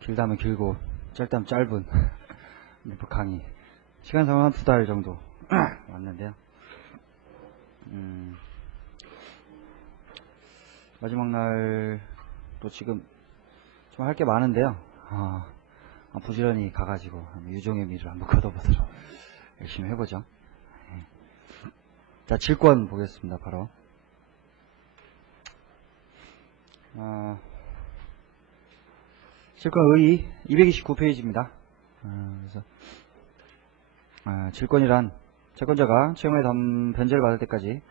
길다면 길고 짧다면 짧은 리프 강의 시간상은 한 2달 정도 왔는데요. 마지막 날 또 지금 좀 할 게 많은데요. 부지런히 가가지고 유종의 미를 한번 걷어보도록 열심히 해보죠. 자, 질권 보겠습니다. 바로 질권 의의 229페이지입니다. 그래서 질권이란 채권자가 채무의 변제를 받을 때까지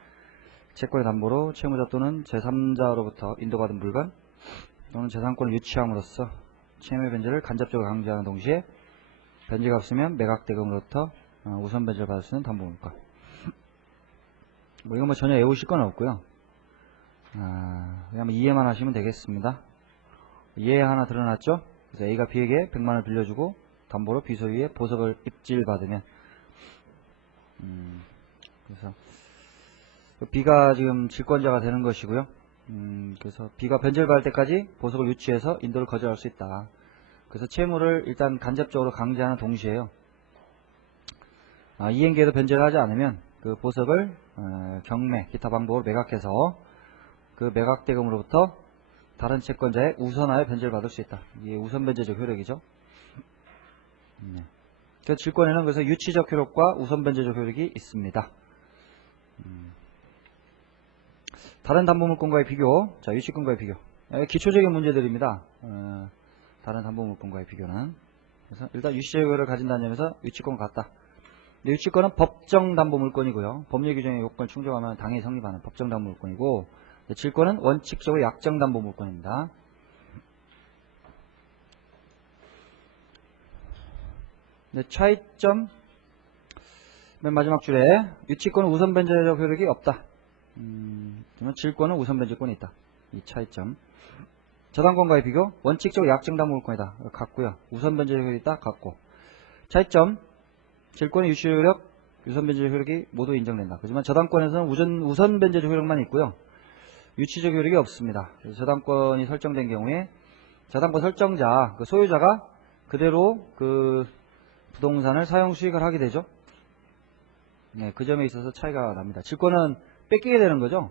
채권의 담보로 채무자 또는 제3자로부터 인도받은 물건 또는 재산권을 유치함으로써 채무의 변제를 간접적으로 강제하는 동시에 변제가 없으면 매각대금으로부터 우선 변제를 받을 수 있는 담보물권. 이건 전혀 외우실 건 없고요. 그냥 이해만 하시면 되겠습니다. 이해 하나 드러났죠? 그래서 A가 B에게 100만원을 빌려주고 담보로 B 소유의 보석을 입질받으면 그래서 B가 지금 질권자가 되는 것이고요. 그래서 B가 변제를 받을 때까지 보석을 유치해서 인도를 거절할 수 있다. 그래서 채무를 일단 간접적으로 강제하는 동시에요. 이행기에도 변제를 하지 않으면 그 보석을 경매, 기타 방법으로 매각해서 그 매각대금으로부터 다른 채권자의 우선하여 변제를 받을 수 있다. 이게 우선 변제적 효력이죠. 그 질권에는 그래서 유치적 효력과 우선 변제적 효력이 있습니다. 다른 담보물권과의 비교. 자, 유치권과의 비교. 기초적인 문제들입니다. 다른 담보물권과의 비교는. 그래서 일단 유치적 효력을 가진다는 점에서 유치권과 같다. 근데 유치권은 법정 담보물권이고요. 법률 규정의 요건을 충족하면 당연히 성립하는 법정 담보물권이고, 질권은 원칙적으로 약정 담보물권입니다. 차이점 맨 마지막 줄에 유치권은 우선 변제적 효력이 없다. 질권은 우선 변제권이 있다. 이 차이점. 저당권과의 비교. 원칙적으로 약정 담보물권이다. 같고요. 우선 변제적 효력이 있다. 같고. 차이점. 질권의 유치 효력, 우선 변제적 효력이 모두 인정된다. 하지만 저당권에서는 우선 변제적 효력만 있고요. 유치적 효력이 없습니다. 그래서 저당권이 설정된 경우에 저당권 설정자, 그 소유자가 그대로 그 부동산을 사용 수익을 하게 되죠. 네, 그 점에 있어서 차이가 납니다. 질권은 뺏기게 되는 거죠.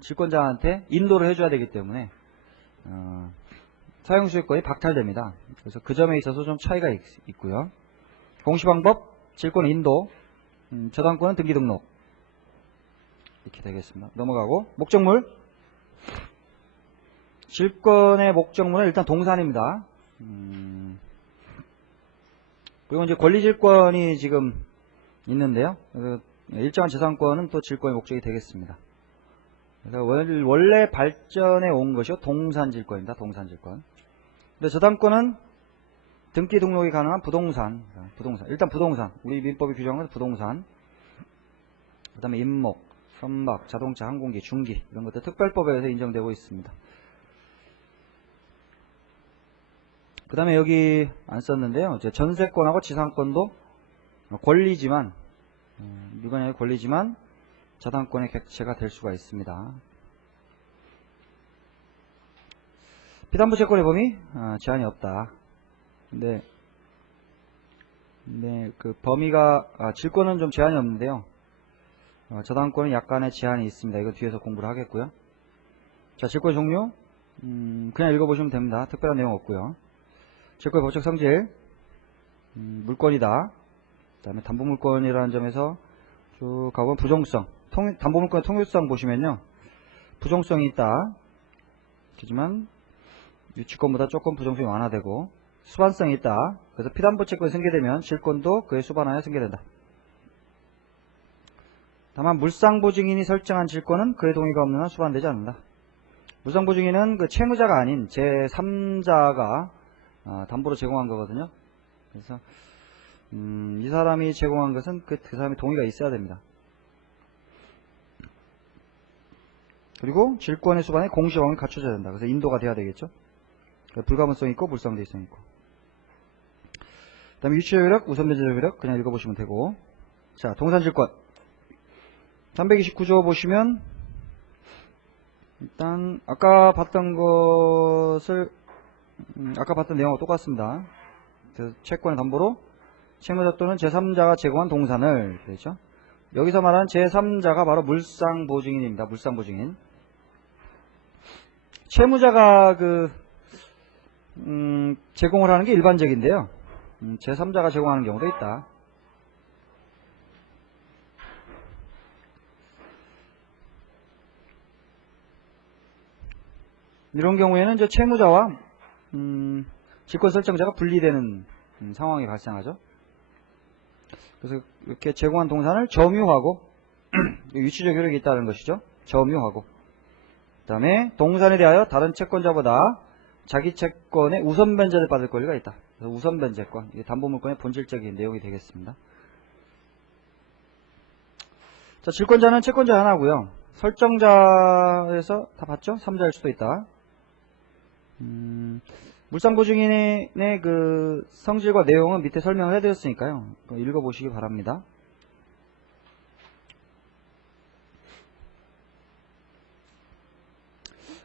질권자한테 인도를 해줘야 되기 때문에 사용 수익권이 박탈됩니다. 그래서 그 점에 있어서 좀 차이가 있고요. 공시방법, 질권 인도, 저당권은 등기 등록. 이렇게 되겠습니다. 넘어가고, 목적물. 질권의 목적물은 일단 동산입니다. 그리고 이제 권리질권이 지금 있는데요. 일정한 재산권은 또 질권의 목적이 되겠습니다. 그래서 원래 발전해 온 것이 동산질권입니다. 동산질권. 근데 저당권은 등기 등록이 가능한 부동산. 일단 부동산. 우리 민법이 규정한 부동산. 그 다음에 임목, 선박, 자동차, 항공기, 중기 이런 것들 특별법에 의해서 인정되고 있습니다. 그 다음에 여기 안 썼는데요. 이제 전세권하고 지상권도 권리지만 물건이 권리지만 저당권의 객체가 될 수가 있습니다. 피담보 채권의 범위 제한이 없다. 근데 그 범위가 질권은 좀 제한이 없는데요. 저당권은 약간의 제한이 있습니다. 이거 뒤에서 공부를 하겠고요. 자, 질권 종류 그냥 읽어보시면 됩니다. 특별한 내용 없고요. 질권의 법적 성질 물권이다. 그 다음에 담보물권이라는 점에서 쭉 가보면 부종성 담보물권의 통일성 보시면요. 부종성이 있다. 하지만 유치권보다 조금 부종성이 완화되고 수반성이 있다. 그래서 피담보 채권이 승계되면 질권도 그에 수반하여 승계된다. 다만 물상보증인이 설정한 질권은 그의 동의가 없는 한 수반되지 않는다. 물상보증인은 그 채무자가 아닌 제3자가 담보로 제공한 거거든요. 그래서 이 사람이 제공한 것은 그 사람의 동의가 있어야 됩니다. 그리고 질권의 수반에 공시범위 갖춰져야 된다. 그래서 인도가 돼야 되겠죠. 불가분성이 있고 물상대의성이 있고. 그 다음에 유치적 효력, 우선변제적 효력 그냥 읽어보시면 되고. 자, 동산질권 329조 보시면 일단 아까 봤던 것을 아까 봤던 내용과 똑같습니다. 그래서 채권의 담보로 채무자 또는 제3자가 제공한 동산을 되죠. 여기서 말하는 제3자가 바로 물상보증인입니다. 물상보증인. 채무자가 제공을 하는 게 일반적인데요. 제3자가 제공하는 경우도 있다. 이런 경우에는 이제 채무자와 질권 설정자가 분리되는 상황이 발생하죠. 그래서 이렇게 제공한 동산을 점유하고 위치적 효력이 있다는 것이죠. 점유하고 그 다음에 동산에 대하여 다른 채권자보다 자기 채권의 우선 변제를 받을 권리가 있다. 그래서 우선 변제권, 이게 담보물권의 본질적인 내용이 되겠습니다. 자, 질권자는 채권자 하나고요. 설정자에서 다 봤죠? 3자일 수도 있다. 물상보증인의 그 성질과 내용은 밑에 설명을 해드렸으니까요. 읽어보시기 바랍니다.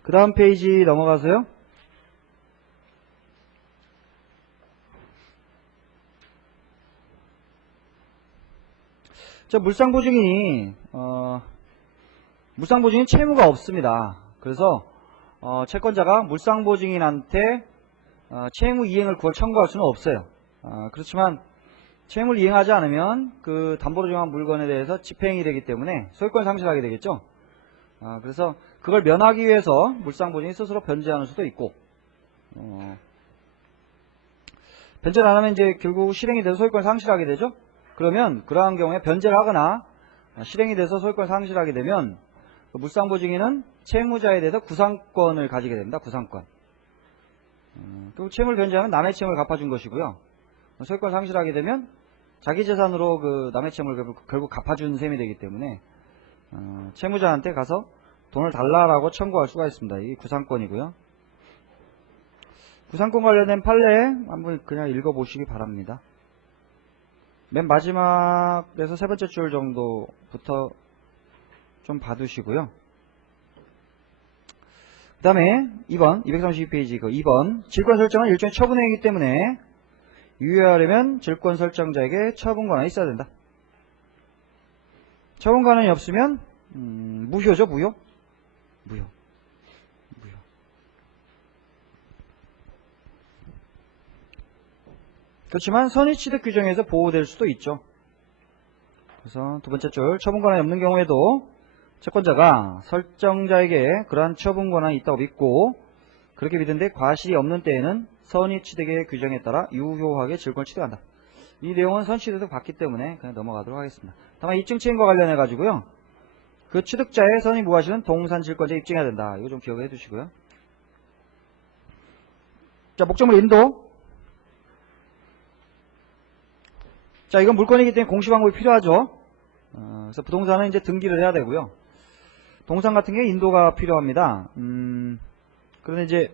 그 다음 페이지 넘어가서요. 자, 물상보증인이 물상보증인 채무가 없습니다. 그래서 채권자가 물상보증인한테 채무 이행을 청구할 수는 없어요. 그렇지만 채무를 이행하지 않으면 그 담보로 정한 물건에 대해서 집행이 되기 때문에 소유권 상실하게 되겠죠. 그래서 그걸 면하기 위해서 물상보증인이 스스로 변제하는 수도 있고, 변제를 안 하면 이제 결국 실행이 돼서 소유권 상실하게 되죠. 그러면 그러한 경우에 변제를 하거나 실행이 돼서 소유권 상실하게 되면 그 물상보증인은 채무자에 대해서 구상권을 가지게 됩니다. 구상권. 그리고 채무를 변제하면 남의 채무를 갚아준 것이고요. 소유권 상실하게 되면 자기 재산으로 그 남의 채무를 결국 갚아준 셈이 되기 때문에 채무자한테 가서 돈을 달라라고 청구할 수가 있습니다. 이게 구상권이고요. 구상권 관련된 판례 한번 그냥 읽어보시기 바랍니다. 맨 마지막에서 세 번째 줄 정도부터 좀 봐두시고요. 그 다음에 2번 232페이지 2번 질권 설정은 일종의 처분행위이기 때문에 유효하려면 질권 설정자에게 처분권한이 있어야 된다. 처분권한이 없으면 무효죠. 무효. 그렇지만 선의취득 규정에서 보호될 수도 있죠. 그래서 두 번째 줄 처분권한이 없는 경우에도 채권자가 설정자에게 그러한 처분권한이 있다고 믿고 그렇게 믿은데 과실이 없는 때에는 선의취득의 규정에 따라 유효하게 질권을 취득한다. 이 내용은 선취득도 봤기 때문에 그냥 넘어가도록 하겠습니다. 다만 입증치행과 관련해 가지고요. 그 취득자의 선의 무과실은 동산 질권자에 입증해야 된다. 이거 좀 기억해 두시고요. 자, 목적물 인도. 자, 이건 물건이기 때문에 공시 방법이 필요하죠. 그래서 부동산은 이제 등기를 해야 되고요. 동산 같은 경우에 인도가 필요합니다. 그런데 이제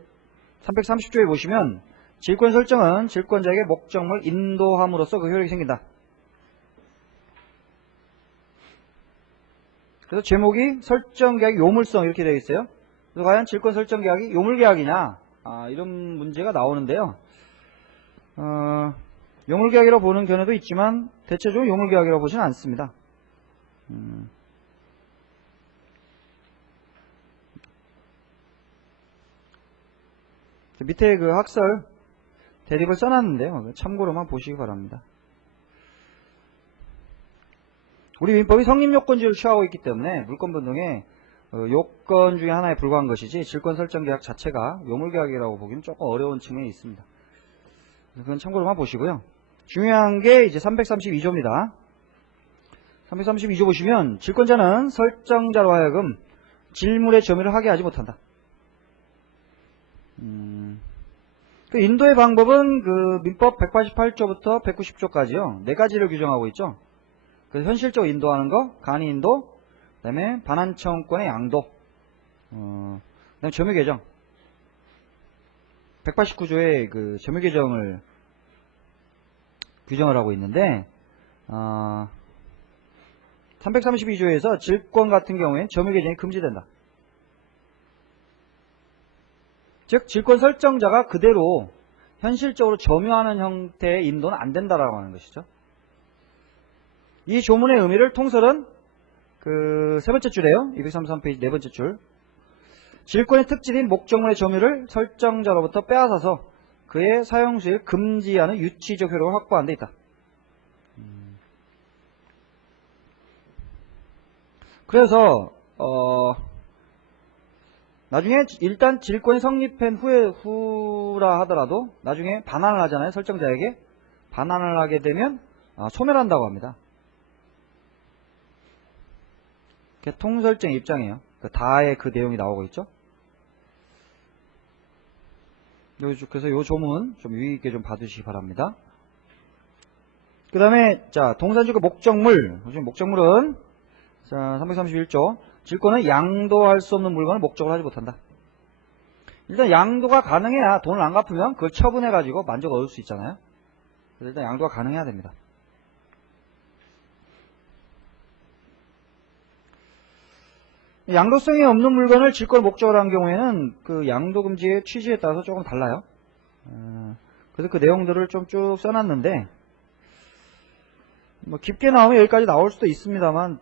330조에 보시면 질권 설정은 질권자에게 목적물 인도함으로써 그 효력이 생긴다. 그래서 제목이 설정계약 요물성 이렇게 되어 있어요. 그래서 과연 질권 설정계약이 요물계약이냐 이런 문제가 나오는데요. 요물계약이라고 보는 견해도 있지만 대체적으로 요물계약이라고 보지는 않습니다. 밑에 그 학설 대립을 써놨는데요. 참고로만 보시기 바랍니다. 우리 민법이 성립요건주의를 취하고 있기 때문에 물권변동의 요건 중에 하나에 불과한 것이지 질권 설정계약 자체가 요물계약이라고 보기는 조금 어려운 측면이 있습니다. 그건 참고로만 보시고요. 중요한 게 이제 332조입니다. 332조 보시면 질권자는 설정자로 하여금 질물의 점유를 하게 하지 못한다. 그 인도의 방법은 그 민법 188조부터 190조까지요. 네 가지를 규정하고 있죠. 그래서 현실적으로 인도하는 거, 간이 인도, 그 다음에 반환청권의 양도, 그 다음에 점유개정. 189조에 그 점유개정을 규정을 하고 있는데, 332조에서 질권 같은 경우엔 점유개정이 금지된다. 즉 질권 설정자가 그대로 현실적으로 점유하는 형태의 인도는 안 된다라고 하는 것이죠. 이 조문의 의미를 통설은 그 세 번째 줄이에요. 233페이지 네 번째 줄. 질권의 특질인 목적물의 점유를 설정자로부터 빼앗아서 그의 사용 수익을 금지하는 유치적 효력을 확보하는 데 있다. 그래서 나중에 일단 질권이 성립한 후라 하더라도 나중에 반환을 하잖아요. 설정자에게 반환을 하게 되면 소멸한다고 합니다. 그게 통설정의 입장이에요. 다의 그 내용이 나오고 있죠. 그래서 이 조문 좀 유의있게 좀 봐두시기 바랍니다. 그 다음에 자 동사질과 목적물. 목적물은 자 331조 질권은 양도할 수 없는 물건을 목적으로 하지 못한다. 일단 양도가 가능해야 돈을 안 갚으면 그걸 처분해가지고 만족을 얻을 수 있잖아요. 그래서 일단 양도가 가능해야 됩니다. 양도성이 없는 물건을 질권 목적으로 한 경우에는 그 양도금지의 취지에 따라서 조금 달라요. 그래서 그 내용들을 좀 쭉 써놨는데 뭐 깊게 나오면 여기까지 나올 수도 있습니다만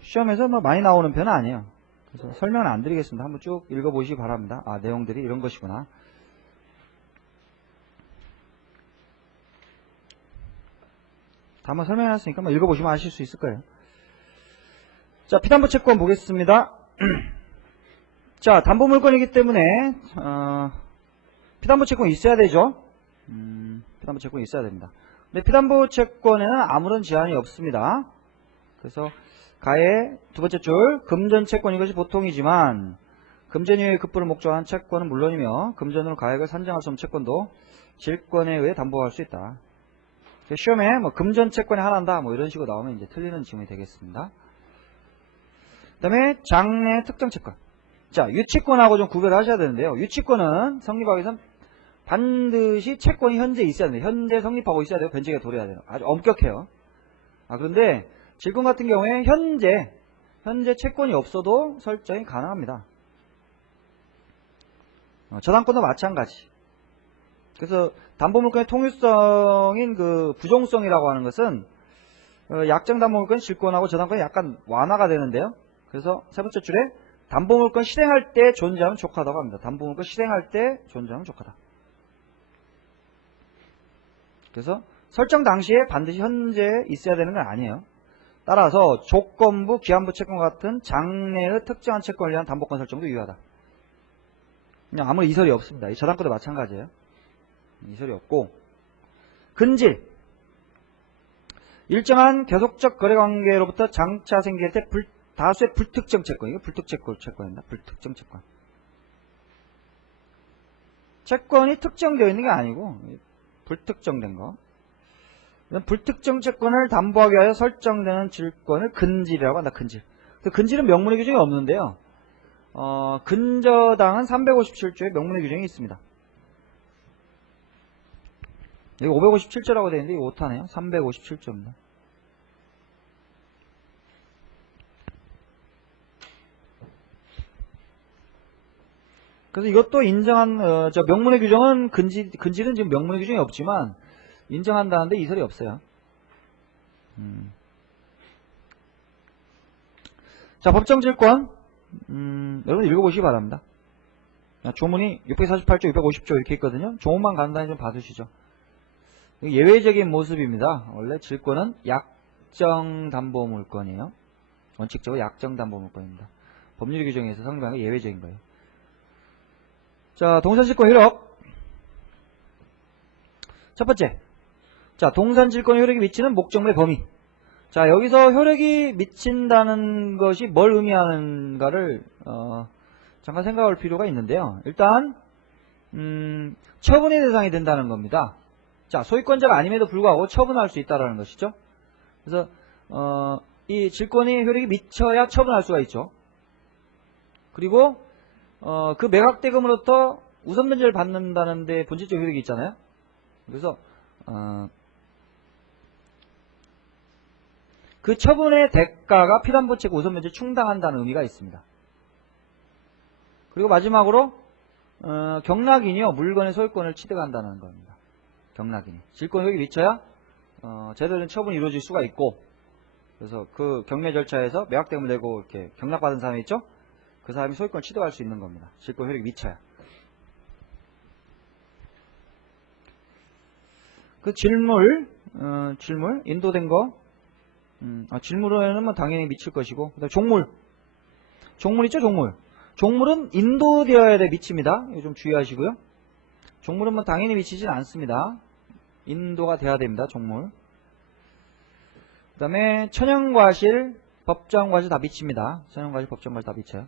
시험에서 뭐 많이 나오는 편은 아니에요. 그래서 설명은 안 드리겠습니다. 한번 쭉 읽어보시기 바랍니다. 내용들이 이런 것이구나. 다 한번 설명해놨으니까 뭐 읽어보시면 아실 수 있을 거예요. 자, 피담보 채권 보겠습니다. 자, 담보 물건이기 때문에 피담보 채권이 있어야 되죠. 피담보 채권이 있어야 됩니다. 근데 피담보 채권에는 아무런 제한이 없습니다. 그래서 가의 두 번째 줄 금전 채권 이것이 보통이지만 금전 이외의 급부를 목적한 채권은 물론이며 금전으로 가액을 산정할 수 없는 채권도 질권에 의해 담보할 수 있다. 시험에 뭐 금전 채권이 하나다 뭐 이런 식으로 나오면 이제 틀리는 질문이 되겠습니다. 그 다음에 장래 특정 채권. 자, 유치권하고 좀 구별을 하셔야 되는데요. 유치권은 성립하기 위해선 반드시 채권이 현재 있어야 돼요. 현재 성립하고 있어야 돼요. 변제가 도래해야 돼요. 아주 엄격해요. 그런데 질권 같은 경우에 현재 채권이 없어도 설정이 가능합니다. 저당권도 마찬가지. 그래서 담보물건의 통유성인 그 부종성이라고 하는 것은 약정 담보물건 질권하고 저당권이 약간 완화가 되는데요. 그래서 세 번째 줄에 담보물건 실행할 때 존재하면 족하다고 합니다. 담보물건 실행할 때 존재하면 족하다. 그래서 설정 당시에 반드시 현재 있어야 되는 건 아니에요. 따라서 조건부, 기한부 채권 같은 장래의 특정한 채권을 위한 담보권 설정도 유효하다. 그냥 아무 이설이 없습니다. 이 저당권도 마찬가지예요. 이설이 없고 근질 일정한 계속적 거래관계로부터 장차 생길 때 다수의 불특정 채권, 이거 불특정 채권입니다. 불특정 채권. 채권이 특정되어 있는 게 아니고 불특정된 거. 불특정 채권을 담보하기 위하여 설정되는 질권을 근질이라고 한다. 근질. 근질은 명문의 규정이 없는데요. 근저당은 357조에 명문의 규정이 있습니다. 여기 557조라고 되어 있는데 이거 오타네요. 357조입니다. 그래서 이것도 인정한 명문의 규정은 근질은 지금 명문의 규정이 없지만 인정한다는데 이설이 없어요. 자, 법정질권 여러분 읽어보시기 바랍니다. 조문이 648조, 650조 이렇게 있거든요. 조문만 간단히 좀 봐두시죠. 예외적인 모습입니다. 원래 질권은 약정담보물건이에요. 원칙적으로 약정담보물건입니다. 법률 규정에서 성립하는 게 예외적인 거예요. 자, 동산질권 효력. 첫 번째. 자, 동산질권 효력이 미치는 목적물의 범위. 자, 여기서 효력이 미친다는 것이 뭘 의미하는가를 잠깐 생각할 필요가 있는데요. 일단 처분의 대상이 된다는 겁니다. 자, 소유권자가 아님에도 불구하고 처분할 수 있다는 것이죠. 그래서 이 질권의 효력이 미쳐야 처분할 수가 있죠. 그리고 그 매각대금으로부터 우선변제를 받는다는 데 본질적 효력이 있잖아요. 그래서 그 처분의 대가가 피담보채권 우선변제 충당한다는 의미가 있습니다. 그리고 마지막으로 경락인이요 물건의 소유권을 취득한다는 겁니다. 경락인이 질권 효력이 미쳐야 제대로 된 처분이 이루어질 수가 있고, 그래서 그 경매 절차에서 매각대금을 내고 이렇게 경락받은 사람이 있죠? 그 사람이 소유권을 취득할 수 있는 겁니다. 질권 효력이 미쳐야. 그 질물 인도된 거, 질물에는 뭐 당연히 미칠 것이고, 그다음 종물 있죠? 종물은 인도되어야 돼 미칩니다. 이거 좀 주의하시고요. 종물은 뭐 당연히 미치진 않습니다. 인도가 돼야 됩니다. 종물. 그 다음에 천연과실, 법정과실 다 미칩니다. 천연과실, 법정과실 다 미쳐요.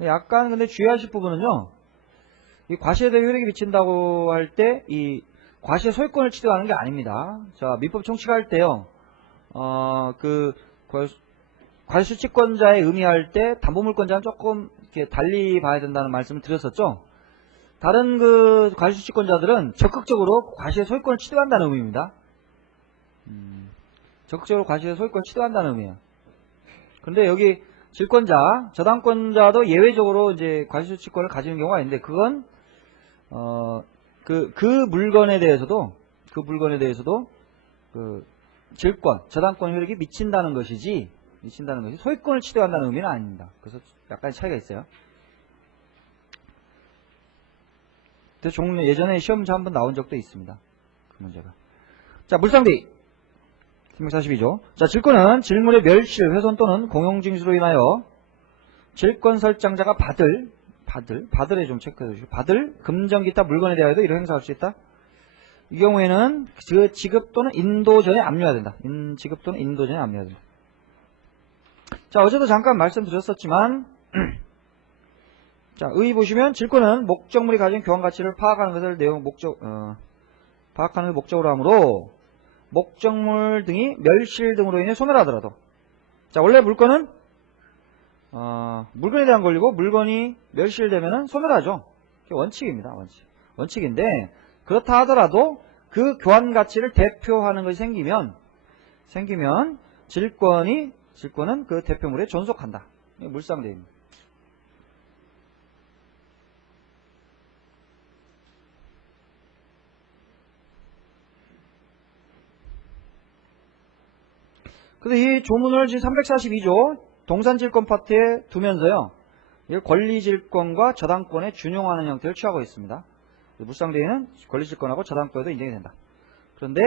약간 근데 주의하실 부분은요, 이 과시에 대해 효력이 미친다고 할 때 이 과시의 소유권을 취득하는 게 아닙니다. 자, 민법 총칙할 때요, 그 과시수취권자의 의미할 때 담보물권자는 조금 이렇게 달리 봐야 된다는 말씀을 드렸었죠. 다른 그 과시수취권자들은 적극적으로 과시의 소유권을 취득한다는 의미입니다. 적극적으로 과시의 소유권을 취득한다는 의미예요. 근데 여기 질권자, 저당권자도 예외적으로 이제 과시수취권을 가지는 경우가 있는데, 그건 그 물건에 대해서도 그 질권, 저당권 효력이 미친다는 것이 소유권을 취득한다는 의미는 아닙니다. 그래서 약간의 차이가 있어요. 그래서 예전에 시험지 한번 나온 적도 있습니다. 그 문제가. 자, 물상대의 342조. 자, 질권은 질물의 멸실, 훼손 또는 공용징수로 인하여 질권 설정자가 받을에 좀 체크해 주시고, 받을 금전 기타 물건에 대하여도 이런 행사할 수 있다. 이 경우에는 그 지급 또는 인도 전에 압류해야 된다. 지급 또는 인도 전에 압류해야 된다. 자, 어제도 잠깐 말씀드렸었지만, 자, 의 보시면 질권은 목적물이 가진 교환 가치를 파악하는 것을 파악하는 걸 목적으로 하므로 목적물 등이 멸실 등으로 인해 소멸하더라도, 자, 원래 물건은 물건에 대한 권리고 물건이 멸실되면은 소멸하죠. 원칙입니다. 원칙인데, 그렇다 하더라도 그 교환 가치를 대표하는 것이 생기면 질권은 그 대표물에 존속한다. 물상대입니다. 근데 이 조문을 지금 342조 동산질권 파트에 두면서요, 권리질권과 저당권에 준용하는 형태를 취하고 있습니다. 물상대에는 권리질권하고 저당권에도 인정이 된다. 그런데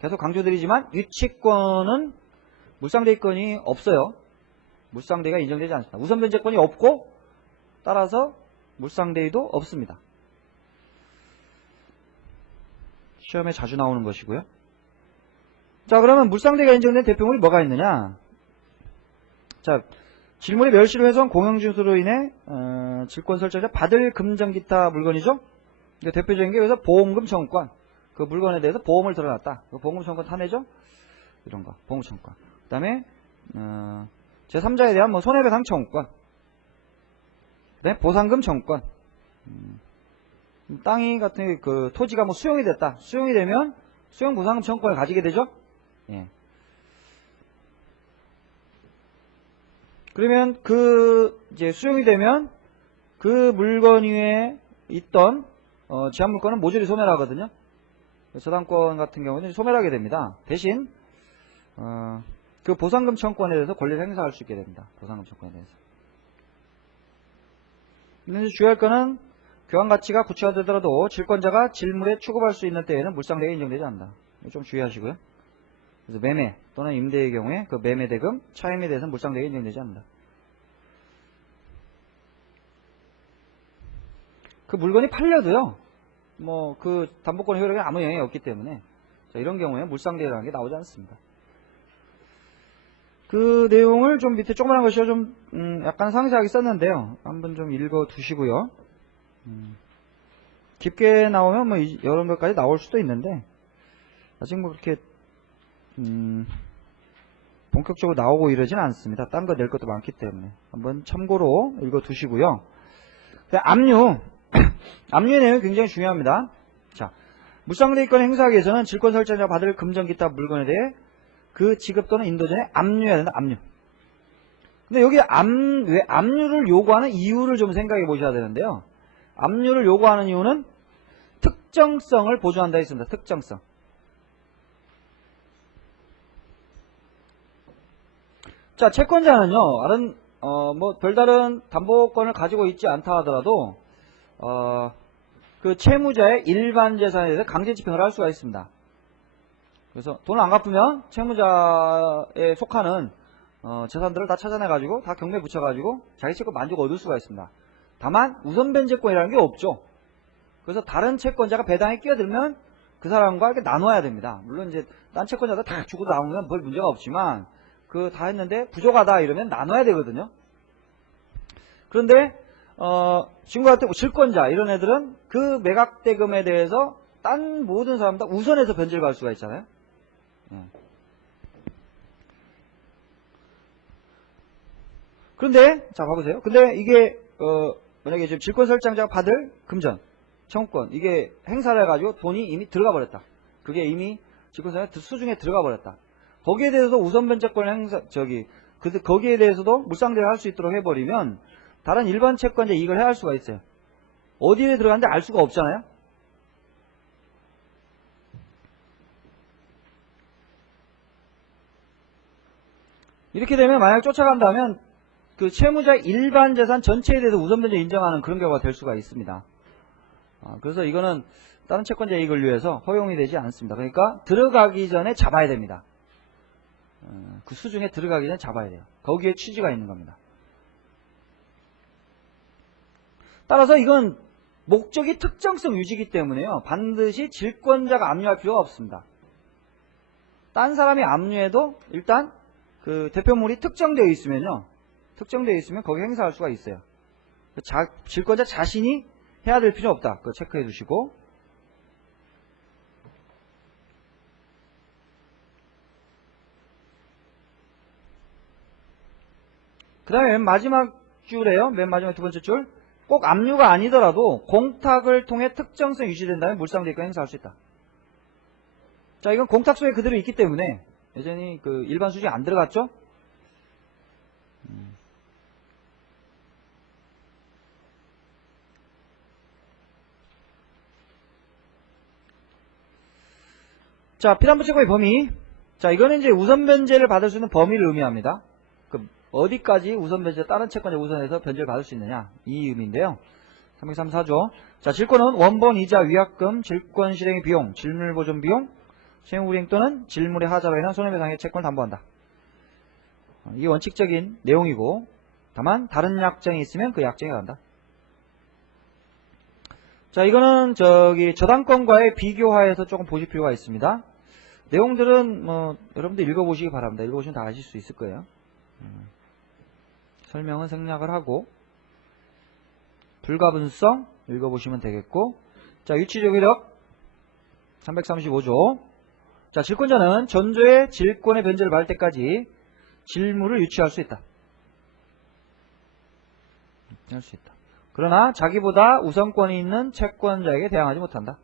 계속 강조드리지만 유치권은 물상대권이 없어요. 물상대가 인정되지 않습니다. 우선변제권이 없고, 따라서 물상대도 없습니다. 시험에 자주 나오는 것이고요. 자, 그러면 물상대가 인정된 대표물이 뭐가 있느냐? 자, 질물의 멸실, 훼손, 공용징수로 인해 질권 설정자 받을 금전 기타 물건이죠. 대표적인 게 그래서 보험금 청구권, 그 물건에 대해서 보험을 들어놨다. 그 보험금 청구권 탄해죠. 이런 거, 보험금 청구권. 그다음에 제3자에 대한 뭐 손해배상 청구권, 그다음에 보상금 청구권. 땅이 같은 그 토지가 뭐 수용이 됐다. 수용이 되면 수용 보상금 청구권을 가지게 되죠. 예. 그러면 이제 수용이 되면 그 물건 위에 있던 제한물권은 모조리 소멸하거든요. 저당권 같은 경우는 소멸하게 됩니다. 대신 그 보상금 청구권에 대해서 권리를 행사할 수 있게 됩니다. 보상금 청구권에 대해서. 근데 주의할 거는 교환 가치가 구체화되더라도 질권자가 질물에 취급할 수 있는 때에는 물상대가 인정되지 않는다. 좀 주의하시고요. 그래서 매매 또는 임대의 경우에 그 매매 대금, 차임에 대해서는 물상대가 인정되지 않는다. 그 물건이 팔려도요, 뭐 그 담보권 효력에 아무 영향이 없기 때문에, 자, 이런 경우에 물상대라는 게 나오지 않습니다. 그 내용을 좀 밑에 조그만한 것이요, 좀 약간 상세하게 썼는데요. 한번 좀 읽어 두시고요. 깊게 나오면 뭐 여러 것까지 나올 수도 있는데, 아직 뭐 그렇게 본격적으로 나오고 이러진 않습니다. 딴 거 낼 것도 많기 때문에 한번 참고로 읽어 두시고요. 압류의 내용이 굉장히 중요합니다. 자, 물상대의권을 행사하기 위해서는 질권 설정자가 받을 금전 기타 물건에 대해 그 지급 또는 인도 전에 압류해야 된다. 압류. 근데 여기 왜 압류를 요구하는 이유를 좀 생각해 보셔야 되는데요. 압류를 요구하는 이유는 특정성을 보존한다 했습니다. 특정성. 자, 채권자는요, 뭐 별다른 담보권을 가지고 있지 않다 하더라도 그 채무자의 일반 재산에 대해서 강제 집행을 할 수가 있습니다. 그래서 돈을 안 갚으면 채무자에 속하는 재산들을 다 찾아내가지고 다 경매에 붙여가지고 자기 채권 만족을 얻을 수가 있습니다. 다만 우선변제권이라는 게 없죠. 그래서 다른 채권자가 배당에 끼어들면 그 사람과 이렇게 나눠야 됩니다. 물론 이제 딴 채권자들 다 주고 나오면 별 문제가 없지만 그 다 했는데 부족하다 이러면 나눠야 되거든요. 그런데 지금과 같은 질권자 이런 애들은 그 매각대금에 대해서 딴 모든 사람 다 우선해서 변제를 갈 수가 있잖아요. 그런데 자 봐보세요. 근데 이게 만약에 지금 질권설정자가 받을 금전, 청구권 이게 행사를 해가지고 돈이 이미 들어가 버렸다. 그게 이미 질권설정자 수중에 들어가 버렸다. 거기에 대해서도 우선변제권을 거기에 대해서도 물상대를 할 수 있도록 해버리면 다른 일반 채권자 이익을 해할 수가 있어요. 어디에 들어갔는데 알 수가 없잖아요. 이렇게 되면 만약 쫓아간다면 그 채무자의 일반 재산 전체에 대해서 우선변제 인정하는 그런 경우가 될 수가 있습니다. 그래서 이거는 다른 채권자 이익을 위해서 허용이 되지 않습니다. 그러니까 들어가기 전에 잡아야 됩니다. 그 수중에 들어가기 전에 잡아야 돼요. 거기에 취지가 있는 겁니다. 따라서 이건 목적이 특정성 유지이기 때문에요. 반드시 질권자가 압류할 필요가 없습니다. 딴 사람이 압류해도 일단 그 대표물이 특정되어 있으면요. 특정되어 있으면 거기 행사할 수가 있어요. 질권자 자신이 해야 될 필요 없다. 그거 체크해 두시고. 그 다음에 맨 마지막 줄에요. 맨 마지막 두 번째 줄. 꼭 압류가 아니더라도 공탁을 통해 특정성이 유지된다면 물상대가 행사할 수 있다. 자, 이건 공탁소에 그대로 있기 때문에 여전히 그 일반 수준이 안 들어갔죠? 자, 피담보채권의 범위. 자, 이거는 이제 우선변제를 받을 수 있는 범위를 의미합니다. 어디까지 우선변제, 다른 채권자 우선해서 변제를 받을 수 있느냐. 이 의미인데요. 334조. 자, 질권은 원본, 이자, 위약금, 질권 실행의 비용, 질물 보존 비용, 채무불이행 또는 질물의 하자로 인한 손해배상의 채권을 담보한다. 이게 원칙적인 내용이고, 다만 다른 약정이 있으면 그 약정에 간다. 자, 이거는 저당권과의 비교하에서 조금 보실 필요가 있습니다. 내용들은 여러분들 읽어보시기 바랍니다. 읽어보시면 다 아실 수 있을 거예요. 설명은 생략을 하고 불가분성 읽어보시면 되겠고, 자, 유치적 효력 335조. 자, 질권자는 전조의 질권의 변제를 받을 때까지 질물을 유치할 수 있다. 그러나 자기보다 우선권이 있는 채권자에게 대항하지 못한다.